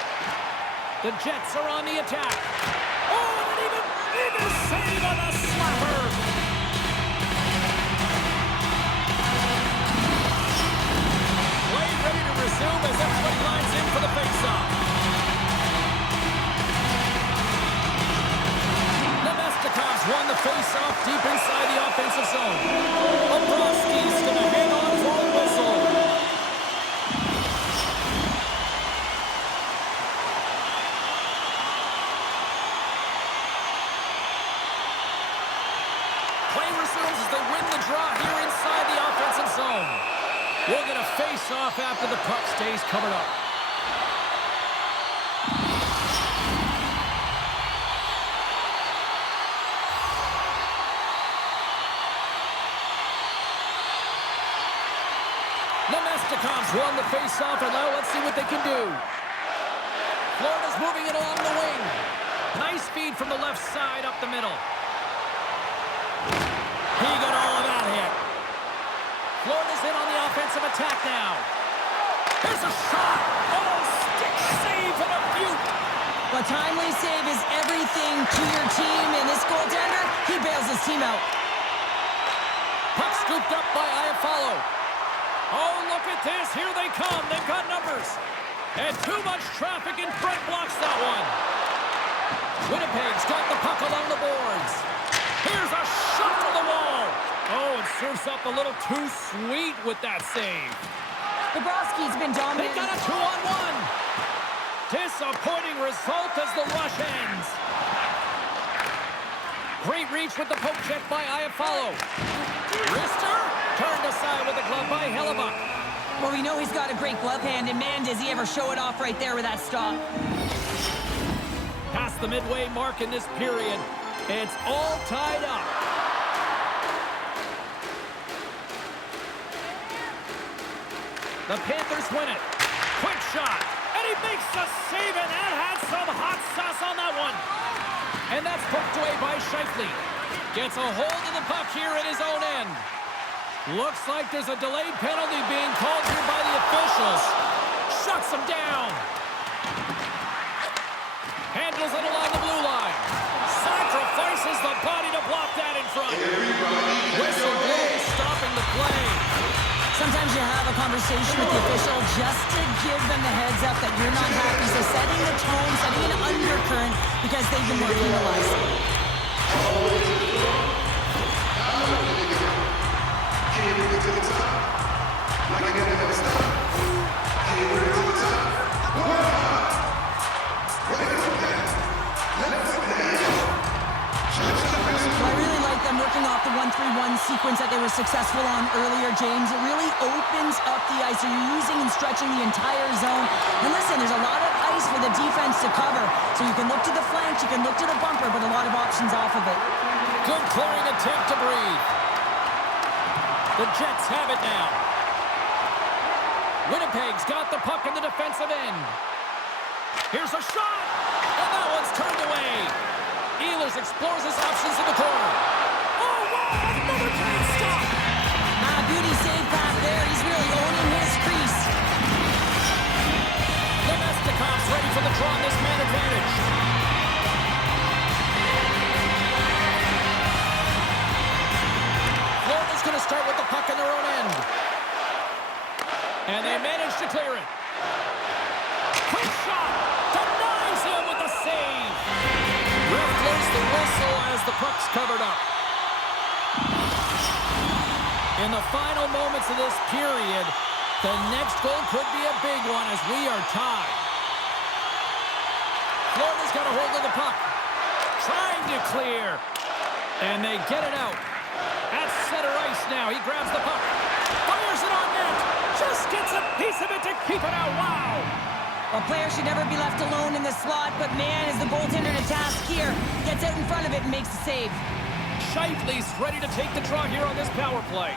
The Jets are on the attack. Oh, and even save on the slapper. Play ready to resume as everybody lines in for the face-off. Won the face-off deep inside the offensive zone. Bobrovsky's going to hang on for a whistle. Play resumes as they win the draw here inside the offensive zone. We'll get a face-off after the puck stays covered up. Nemestikov's won the face-off, and now let's see what they can do. Florida's moving it along the wing. Nice feed from the left side up the middle. He got all of that hit. Florida's in on the offensive attack now. Here's a shot. Oh, stick save and a beaut. A timely save is everything to your team, and this goaltender, he bails his team out. Puck scooped up by Iafallo. Oh, look at this. Here they come. They've got numbers. And too much traffic in front blocks that one. Winnipeg's got the puck along the boards. Here's a shot to the wall. Oh, it serves up a little too sweet with that save. Bobrovsky's been dominant. They got a 2-on-1. Disappointing result as the rush ends. Great reach with the poke check by Iafallo. Wrister turned aside with the glove by Hellebuck. Well, we know he's got a great glove hand, and man, does he ever show it off right there with that stop. Past the midway mark in this period, it's all tied up. The Panthers win it. Quick shot, and he makes the save, and that had some hot sauce on that one. And that's poked away by Shifley. Gets a hold of the puck here at his own end. Looks like there's a delayed penalty being called here by the officials. Shuts him down. Handles it along the blue line. Sacrifices the body to block that in front. Whistle blows, stopping the play. Sometimes you have a conversation with the official just to give them the heads up that you're not happy. So setting the tone, setting an undercurrent, because they've been more penalized. I really like them working off the 1-3-1 sequence that they were successful on earlier, James. It really opens up the ice. So you're using and stretching the entire zone. And listen, there's a lot of ice for the defense to cover. So you can look to the flanks, you can look to the bumper, but a lot of options off of it. Good clearing attempt to breathe. The Jets have it now. Winnipeg's got the puck in the defensive end. Here's a shot, and that one's turned away. Ehlers explores his options in the corner. Oh, wow, another great stop. Beauty save back there. He's really owning his crease. Nemestikov's ready for the draw on this man advantage. Florida's going to start with the puck in their own end. And they manage to clear it. Quick shot! Denies him with the save! Ref blows the whistle as the puck's covered up. In the final moments of this period, the next goal could be a big one as we are tied. Florida's got a hold of the puck. Trying to clear. And they get it out. At center ice now. He grabs the puck. Fires it on net. Just gets a piece of it to keep it out. Wow. A player should never be left alone in the slot, but man, is the goaltender to task here. Gets out in front of it and makes the save. Shifley's ready to take the draw here on this power play.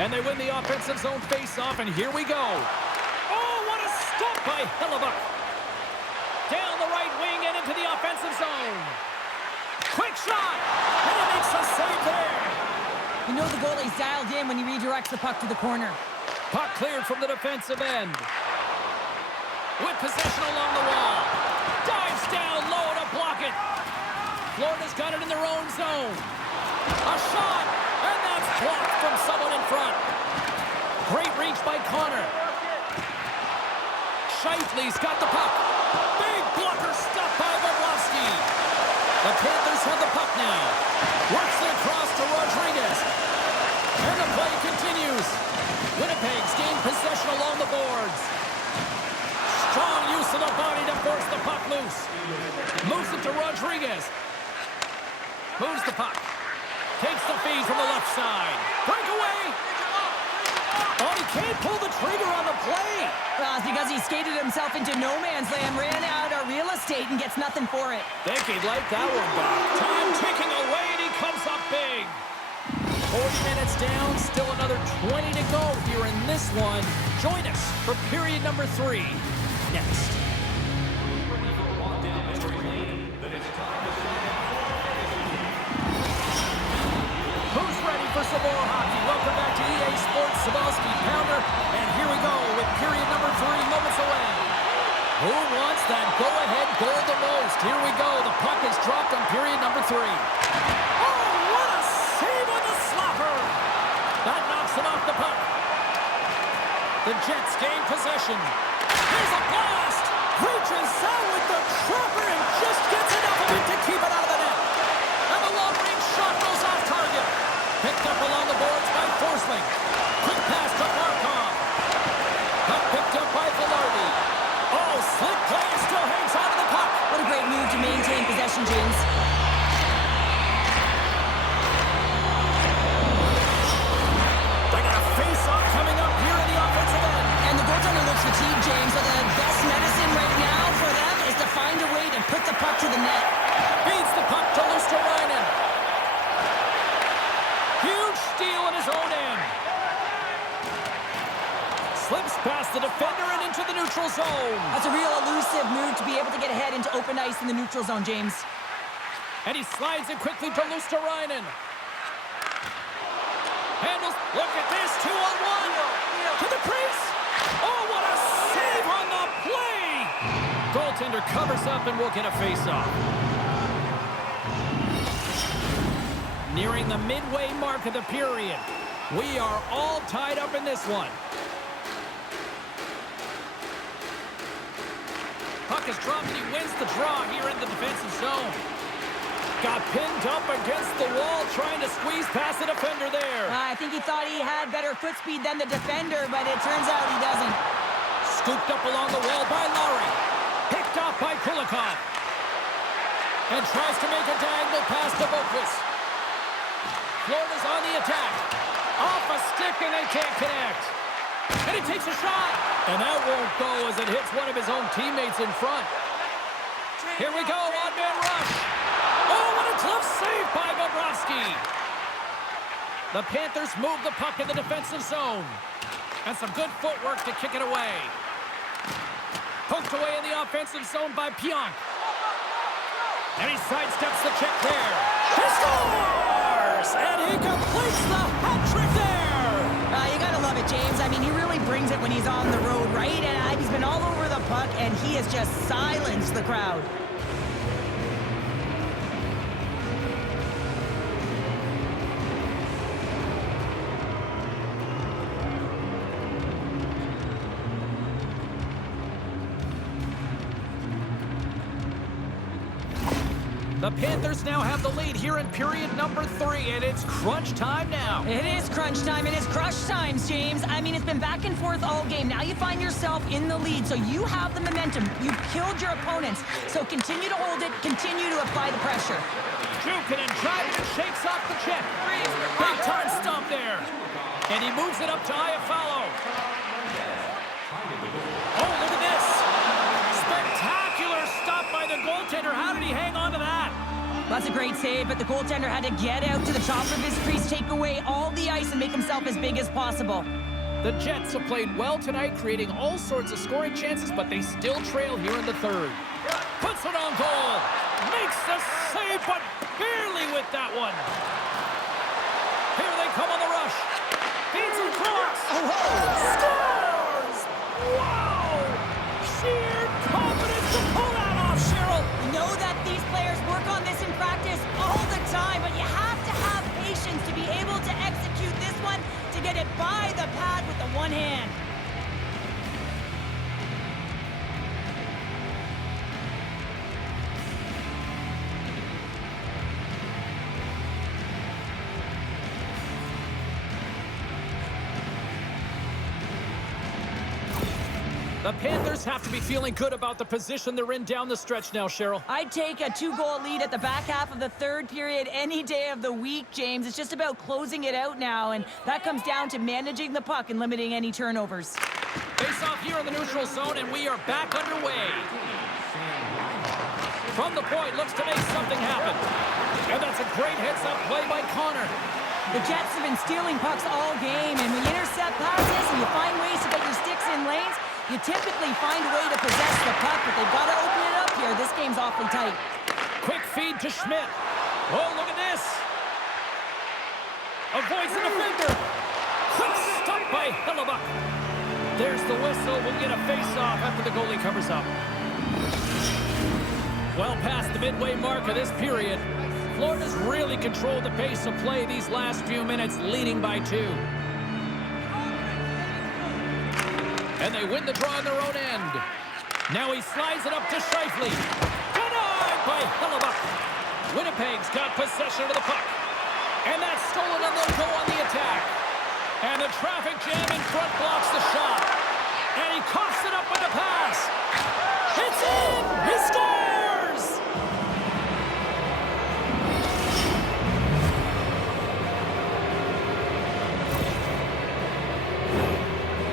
And they win the offensive zone face-off, and here we go. Oh, what a stop by Hellebuck. Down the right wing and into the offensive zone. Quick shot, and he makes a save there. You know the goalie's dialed in when he redirects the puck to the corner. Puck cleared from the defensive end. With possession along the wall. Dives down low to block it. Florida's got it in their own zone. A shot, and that's blocked from someone in front. Great reach by Connor. Shifley's got the puck. Big blocker stop by Bobrovsky. The Panthers have the puck now. Works it across to Rodriguez. And the play continues. Winnipeg's gained possession along the boards. Strong use of the body to force the puck loose. Moves it to Rodriguez. Moves the puck. Takes the feed from the left side. Breakaway. Oh, he can't pull the trigger on the play. Well, it's because he skated himself into no man's land, ran out of real estate, and gets nothing for it. Think he'd like that one back. Time ticking away, and he comes up big. 40 minutes down, still another 20 to go here in this one. Join us for period number 3 next. Who's ready for some more hockey? Welcome back to EA Sports Sabalski Pounder, and here we go with period number 3 moments away. Who wants that go-ahead goal the most? Here we go. The puck is dropped on period number 3. Oh, what a save on the slapper! That knocks him off the puck. The Jets gain possession. Here's a blast! Reaches out with the trapper and just gets enough of it to keep it out of the net. And the long-range shot goes off target. Picked up along the boards by Forsling. Quick pass to Markov. Puck picked up by Velarde. Oh, slick play, still hangs on to the puck. What a great move to maintain possession, James. They got a face-off coming up here in the offensive end. And the goaltender looks fatigued, James, so the best medicine right now for them is to find a way to put the puck to the net. Beats the puck to Luosterainen. Huge steal in his own end. Slips past the defender and into the neutral zone. That's a real elusive move to be able to get ahead into open ice in the neutral zone, James. And he slides it quickly to Luosterainen. Handles, look at this, 2-on-1. To the crease. Oh, what a save on the play. Goaltender covers up and will get a face-off. Nearing the midway mark of the period. We are all tied up in this one. Puck is dropped and he wins the draw here in the defensive zone. Got pinned up against the wall, trying to squeeze past the defender there. I think he thought he had better foot speed than the defender, but it turns out he doesn't. Scooped up along the wall by Lowry. Picked off by Kulikov. And tries to make a diagonal pass to Boquist. Florida's on the attack. Off a stick, and they can't connect. And he takes a shot. And that won't go as it hits one of his own teammates in front. Here we go, one-man rush. Oh, what a tough save by Bobrovsky. The Panthers move the puck in the defensive zone. And some good footwork to kick it away. Poked away in the offensive zone by Pionk. And he sidesteps the check there. He scores! And he completes the hat trick there! You gotta love it, James. I mean, he really brings it when he's on the road, right? And he's been all over the puck, and he has just silenced the crowd. The Panthers now have the lead here in period number 3, and it's crunch time now. It is crunch time. It is crush times, James. I mean, it's been back and forth all game. Now you find yourself in the lead, so you have the momentum. You've killed your opponents, so continue to hold it. Continue to apply the pressure. Jukin and driving and shakes off the check. Big time stomp there. And he moves it up to Iafallo. Oh, look at this. Spectacular stop by the goaltender. How did he hang on to that? That's a great save, but the goaltender had to get out to the top of his crease, take away all the ice, and make himself as big as possible. The Jets have played well tonight, creating all sorts of scoring chances, but they still trail here in the third. Puts it on goal. Makes the save, but barely with that one. Here they come on the rush. Feeds it across. Scores! Wow! Sheer confidence to pull that off, Cheryl. You know that these players work on this in practice all the time, but you have to have patience to be able to execute this one, to get it by the pad with the one hand. The Panthers have to be feeling good about the position they're in down the stretch now, Cheryl. I'd take a 2-goal lead at the back half of the third period any day of the week, James. It's just about closing it out now, and that comes down to managing the puck and limiting any turnovers. Face off here in the neutral zone, and we are back underway. From the point, looks to make something happen. And that's a great heads-up play by Connor. The Jets have been stealing pucks all game, and when you intercept passes and you find ways to get your sticks in lanes, you typically find a way to possess the puck, but they've got to open it up here. This game's awfully tight. Quick feed to Schmidt. Oh, look at this. Avoids the defender. Quick stop by Hellebuck. There's the whistle. We'll get a face-off after the goalie covers up. Well past the midway mark of this period, Florida's really controlled the pace of play these last few minutes, leading by 2. And they win the draw on their own end. Now he slides it up to Scheifele. Denied by Hellebuck. Winnipeg's got possession of the puck. And that's stolen, and they'll go on the attack. And the traffic jam in front blocks the shot. And he coughs it up with a pass. It's in! He scores!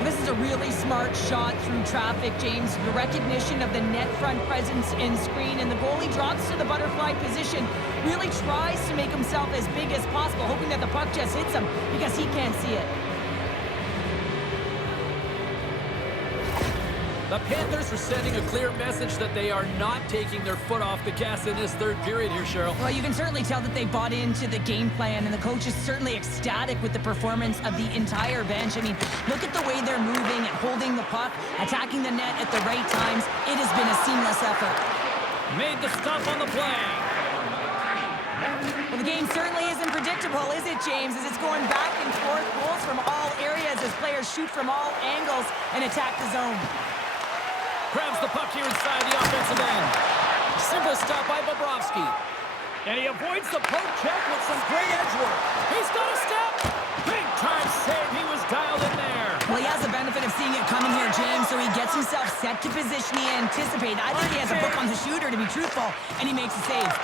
This is a really smart shot through traffic, James. The recognition of the net front presence and screen, and the goalie drops to the butterfly position, really tries to make himself as big as possible, hoping that the puck just hits him because he can't see it. The Panthers are sending a clear message that they are not taking their foot off the gas in this third period here, Cheryl. Well, you can certainly tell that they bought into the game plan, and the coach is certainly ecstatic with the performance of the entire bench. I mean, look at the way they're moving and holding the puck, attacking the net at the right times. It has been a seamless effort. Made the stop on the play. Well, the game certainly isn't predictable, is it, James? As it's going back and forth, goals from all areas as players shoot from all angles and attack the zone. Grabs the puck here inside the offensive end. Simple stop by Bobrovsky. And he avoids the poke check with some great edge work. He's got a step. Big time save. He was dialed in there. Well, he has the benefit of seeing it coming here, James, so he gets himself set to position he anticipated. I think he has a book on the shooter, to be truthful, and he makes a save.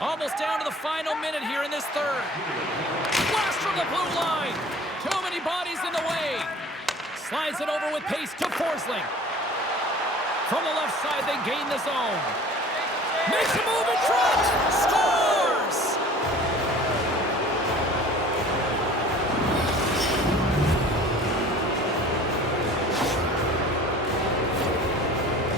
Almost down to the final minute here in this third. Blast from the blue line. Too many bodies in the way. Slides it over with pace to Forsling. From the left side, they gain the zone. Makes a move in front. Scores!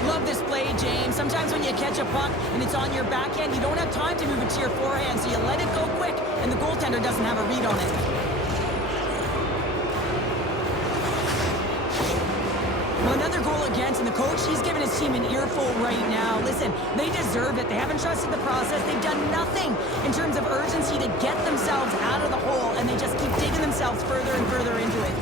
Love this play, James. Sometimes when you catch a puck and it's on your backhand, you don't have time to move it to your forehand, so you let it go quick, and the goaltender doesn't have a read on it. Well, another goal against, and the coach, he's giving his team an earful right now. Listen, they deserve it. They haven't trusted the process. They've done nothing in terms of urgency to get themselves out of the hole, and they just keep digging themselves further and further into it.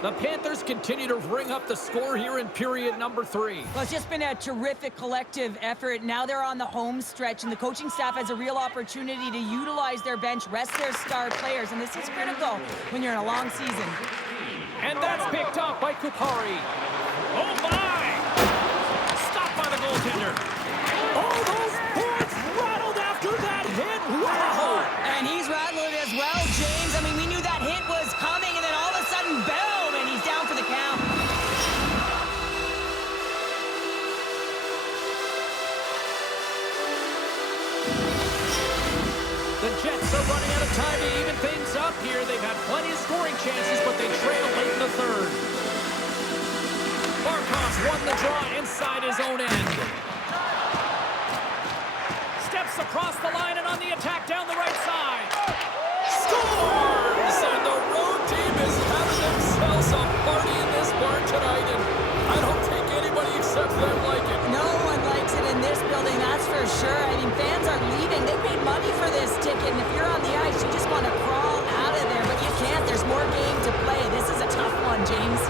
The Panthers continue to ring up the score here in period number 3. Well, it's just been a terrific collective effort. Now they're on the home stretch, and the coaching staff has a real opportunity to utilize their bench, rest their star players, and this is critical when you're in a long season. And that's picked up by Kupari. Oh, my! Stopped by the goaltender. Oh, those boards rattled after that hit. Wow! And he's rattled as well, James. I mean, we knew that hit was coming, and then all of a sudden, boom, and he's down for the count. The Jets are running out of time to even things up here. They've had plenty of scoring chances, but they trail late in the third. Barkov's won the draw inside his own end. Steps across the line and on the attack down the right side. Scores! And the road team is having themselves a party in this barn tonight, and I don't think anybody except them like it. No one likes it in this building, that's for sure. I mean, fans are leaving. They paid money for this ticket, and if you're on the ice, you just want to crawl out of there, but you can't. There's more game to play. This is a tough one, James.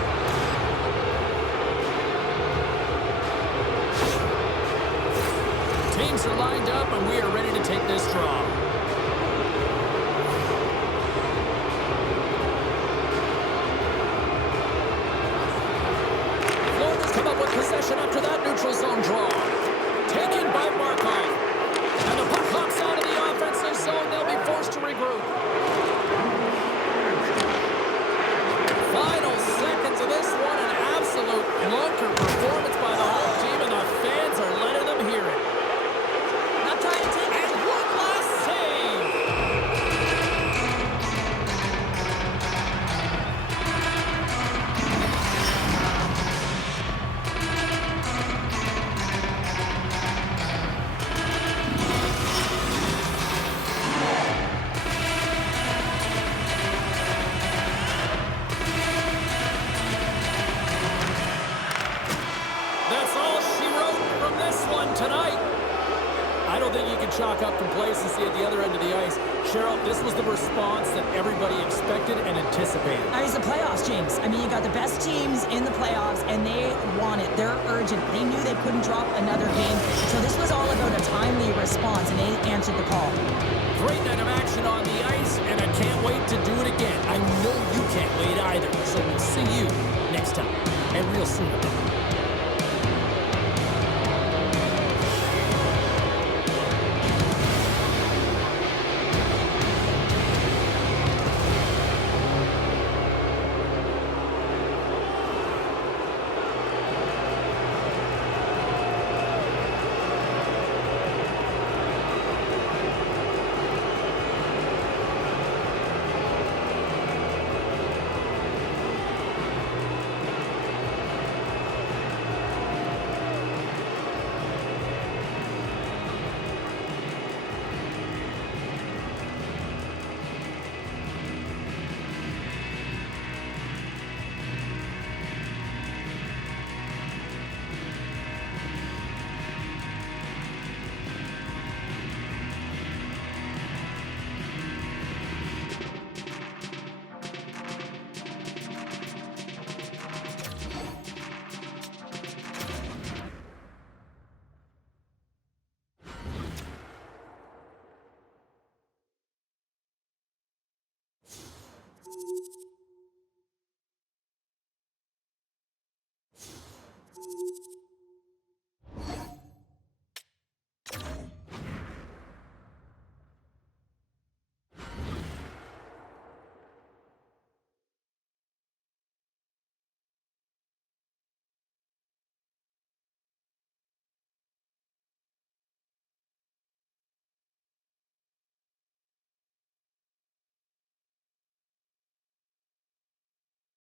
Teams are lined up, and we are ready to take this draw. Florida's come up with possession after that neutral zone draw. Taken by Barkov. And the puck hops out of the offensive zone. They'll be forced to regroup. Final seconds of this one. An absolute clunker performance by the home team, and the fans are letting them hear it. Not trying to take it. And one last save. That's all she wrote from this one tonight. I don't think you can chalk up complacency at the other end of the ice. Cheryl, this was the response that everybody expected and anticipated. I mean, it's the playoffs, James. I mean, you got the best teams in the playoffs, and they want it. They're urgent. They knew they couldn't drop another game. So this was all about a timely response, and they answered the call. Great night of action on the ice, and I can't wait to do it again. I know you can't wait either. So we'll see you next time, and real soon.